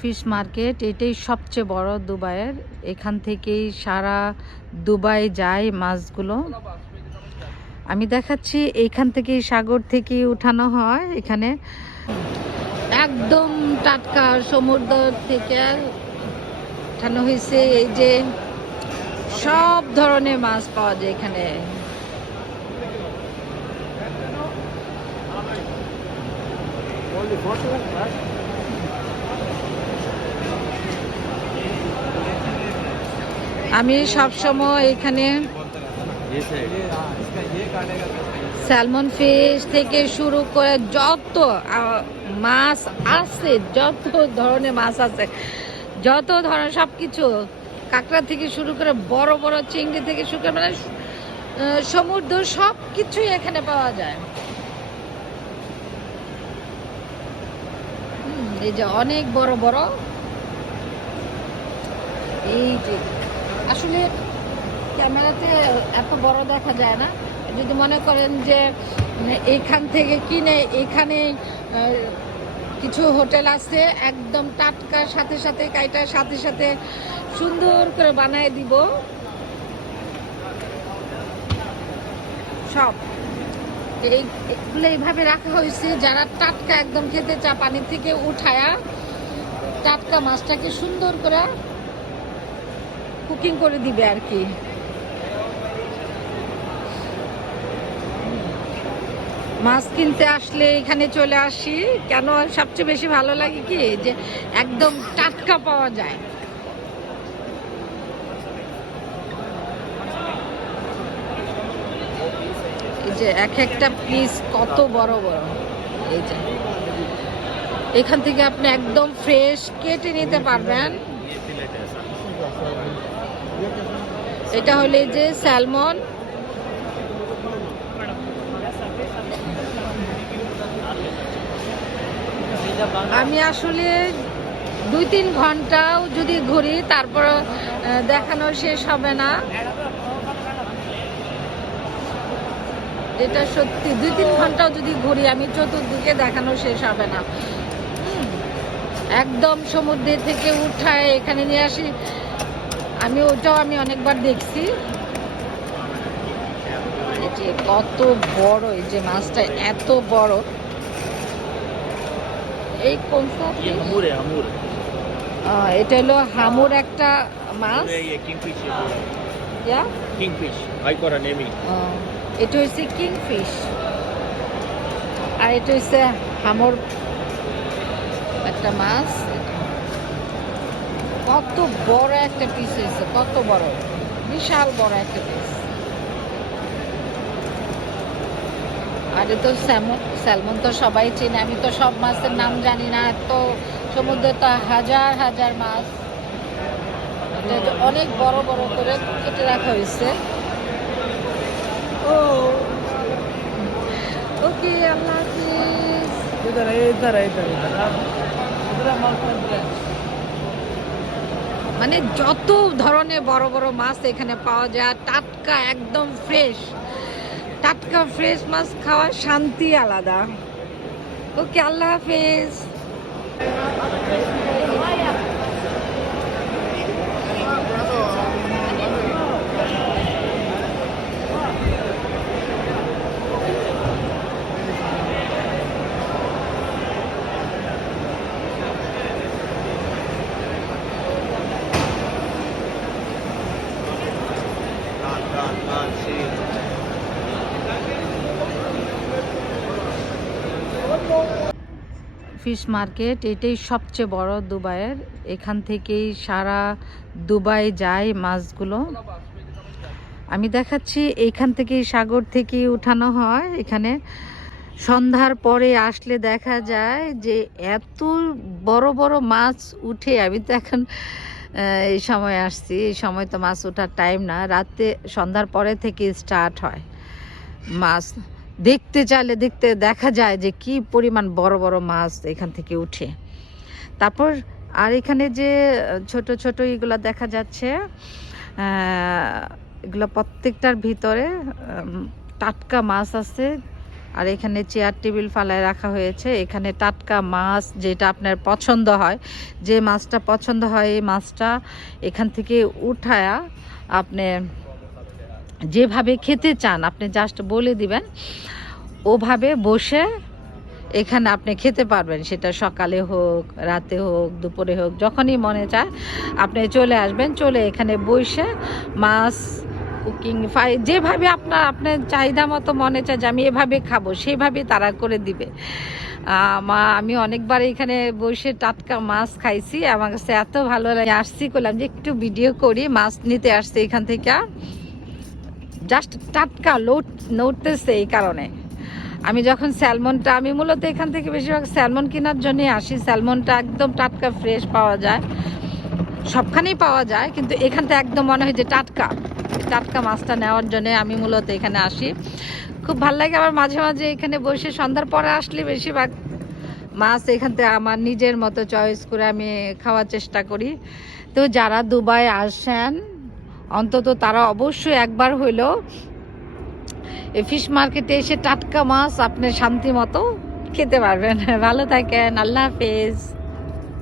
Fish market এটাই সবচেয়ে বড় দুবাইয়ের। এখান থেকেই সারা দুবাই যায় মাছগুলো। আমি দেখাচ্ছি এইখান থেকেই সাগর থেকে উঠানো হয়। এখানে একদম টাটকা সমুদ্র থেকে উঠানো হয়েছে। এই যে সব ধরনের মাছ পাওয়া যায় এখানে। আমি সবসময় এখানে স্যালমন ফিশ থেকে শুরু করে যত মাছ আছে, যত ধরনের মাছ আছে, যত ধরনের সবকিছু, কাঁকড়া থেকে শুরু করে বড় বড় চিংড়ি থেকে শুরু করে মানে সমুদ্র সব কিছুই এখানে পাওয়া যায়। এই যে অনেক বড় বড়, এই যে আসলে ক্যামেরাতে এত বড় দেখা যায় না। যদি মনে করেন যে এইখান থেকে কিনে এখানে কিছু হোটেল আছে একদম টাটকা, সাথে সাথে কাইটার সাথে সাথে সুন্দর করে বানায় দিব সব। এগুলো এইভাবে রাখা হয়েছে যারা টাটকা একদম খেতে চা, পানি থেকে উঠায়া টাটকা মাছটাকে সুন্দর করে কুকিং করে দিবে আর কি। মাছ কিনতে আসলে এখানে চলে আসি কেন, সবচেয়ে বেশি ভালো লাগে কি যে একদম টাটকা পাওয়া যায়। এই যে এক একটা পিস কত বড় বড়। এই যে এখান থেকে আপনি একদম ফ্রেশ কেটে নিতে পারবেন। এটা হলো এই যে স্যালমন। আমি আসলে 2-3 ঘন্টাও যদি ঘুরি তারপর দেখানো শেষ হবে না। এটা সত্যি 2-3 ঘন্টাও যদি ঘুরি আমি চতুর্দিকে দেখানো শেষ হবে না। একদম সমুদ্র থেকে উঠায় এখানে নিয়ে আসি আমি, ওটাও আমি অনেকবার দেখছি। এই যে কত বড়, এই যে মাছটা এত বড়। এই কোনটা এটা হলো হামুর একটা মাছ। এটা হচ্ছে কিংফিশ আর এটা হচ্ছে হামুর একটা মাছ। কত বড় একটা পিস হয়েছে, কত বড়, বিশাল বড় একটা পিস। আর তো স্যালমন তো সবাই চেনে, আমি তো সব মাছের নাম জানি না। তো সমুদ্রে তো হাজার হাজার মাছ, অনেক বড় বড় করে কেটে রাখা হয়েছে। ও ওকে, আল্লাহ হাফিজ। মানে যত ধরনের বড় বড় মাছ এখানে পাওয়া যায়, টাটকা একদম ফ্রেশ, টাটকা ফ্রেশ মাছ খাওয়ার শান্তি আলাদা। ওকে, আল্লাহ হাফিজ। ফিশ মার্কেট এটাই সবচেয়ে বড় দুবাইয়ের। এখান থেকেই সারা দুবাই যায় মাছগুলো। আমি দেখাচ্ছি এইখান থেকেই সাগর থেকে উঠানো হয়। এখানে সন্ধ্যার পরে আসলে দেখা যায় যে এত বড় বড় মাছ উঠে। আমি তো এখন এই সময় আসছি, এই সময় তো মাছ ওঠার টাইম না, রাতে সন্ধ্যার পরে থেকে স্টার্ট হয় মাছ। দেখতে চাইলে দেখা যায় যে কি পরিমাণ বড় বড় মাছ এখান থেকে উঠে। তারপর আর এখানে যে ছোট ছোট এগুলা দেখা যাচ্ছে, এগুলো প্রত্যেকটার ভিতরে টাটকা মাছ আছে, আর এখানে চেয়ার টেবিল ফালায় রাখা হয়েছে। এখানে টাটকা মাছ যেটা আপনার পছন্দ হয়, যে মাছটা পছন্দ হয় এই মাছটা এখান থেকে উঠায়া আপনি যেভাবে খেতে চান আপনি জাস্ট বলে দিবেন, ওভাবে বসে এখানে আপনি খেতে পারবেন। সেটা সকালে হোক, রাতে হোক, দুপুরে হোক, যখনই মনে চায় আপনি চলে আসবেন, চলে এখানে বসে মাছ কুকিং যেভাবে আপনার চাহিদা মতো মনে চায় যে আমি এভাবে খাবো, সেইভাবে তারা করে দিবে। আমি অনেকবার এখানে বসে টাটকা মাছ খাইছি, আমার কাছে এত ভালো লাগে। আসছি করলাম যে একটু ভিডিও করি, মাছ নিতে আসছে এখান থেকে, জাস্ট টাটকা নড়তেছে। এই কারণে আমি যখন স্যালমনটা, আমি মূলত এখান থেকে বেশিরভাগ স্যালমন কেনার জন্যই আসি। স্যালমনটা একদম টাটকা ফ্রেশ পাওয়া যায়, সবখানেই পাওয়া যায়, কিন্তু এখানটা একদম মনে হয় যে টাটকা মাছটা নেওয়ার জন্য আমি মূলত এখানে আসি। খুব ভালো লাগে। আবার মাঝে মাঝে এখানে বসে সন্ধ্যার পরে আসলে বেশিরভাগ মাছ এখান থেকে আমার নিজের মতো চয়েস করে আমি খাওয়ার চেষ্টা করি। তো যারা দুবাই আসেন অন্তত তারা অবশ্যই একবার হইলেও এই ফিশ মার্কেটে এসে টাটকা মাছ আপনি শান্তি মতো খেতে পারবেন। ভালো থাকেন, আল্লাহ হাফেজ।